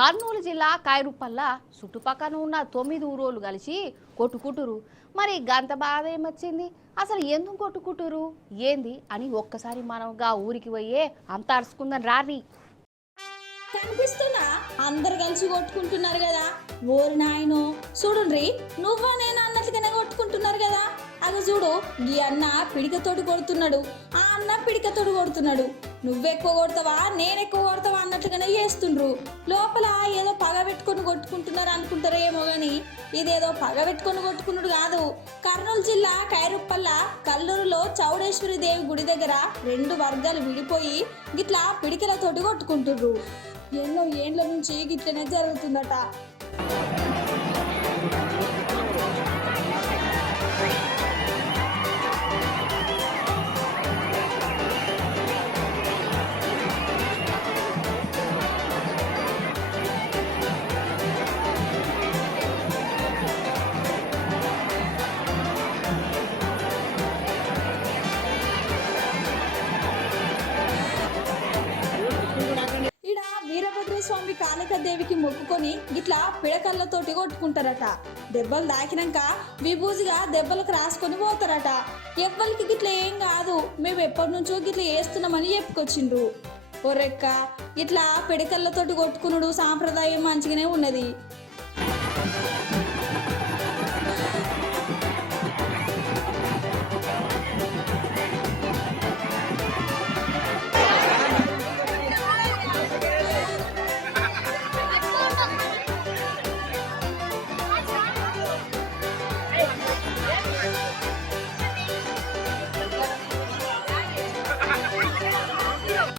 కర్నూలు జిల్లా కైరుప్పల్ల చుట్టుపక్కన ఉన్న 9 ఊరోళ్ళు కలిసి కొట్టుకుంటురు. మరి గంత బాధ ఏమొచ్చింది? అసలు ఎందుకు కొట్టుకుంటురు ఏంది అని ఒక్కసారి మనం గా ఊరికి పోయే అంత అరుచుకుందని రాని. కనిపిస్తున్నా అందరు కలిసి కొట్టుకుంటున్నారు కదా. ఓరి నాయనో చూడుండ్రి, నువ్వా నేను అన్నట్లుగానే కొట్టుకుంటున్నారు కదా. అది చూడు, ఈ అన్న పిడికతోటి కొడుతున్నాడు, ఆ అన్న పిడికతోటి కొడుతున్నాడు. నువ్వెక్కువ కొడతావా నేను ఎక్కువ కొడతావా అన్నట్లుగానే చేస్తుండ్రు. లోపల ఏదో పగ పెట్టుకొని కొట్టుకుంటున్నారు అనుకుంటారేమో గాని ఇదేదో పగ పెట్టుకొని కొట్టుకున్నాడు కాదు. కర్నూలు జిల్లా కైరుప్పల్ల కల్లూరులో చౌడేశ్వరి దేవి గుడి దగ్గర 2 వర్గాలు విడిపోయి గిట్లా పిడికలతోటి కొట్టుకుంటుర్రు. ఎన్నో ఏండ్ల నుంచి గిట్లనే జరుగుతుందట. ఈడ వీరభద్రస్వామి కాళికాదేవికి మొక్కుకొని గిట్లా పిడకళ్ళతోటి కొట్టుకుంటారట. దెబ్బలు దాకినాక విభూజిగా దెబ్బలకు రాసుకొని పోతారట. ఎవ్వరికి గిట్లా ఏం కాదు, మేము ఎప్పటి నుంచో గిట్లా వేస్తున్నామని చెప్పుకొచ్చిండ్రు. ఒరెక్క ఇట్లా పిడకళ్ళతోటి కొట్టుకునుడు సాంప్రదాయం మంచిగానే ఉన్నది.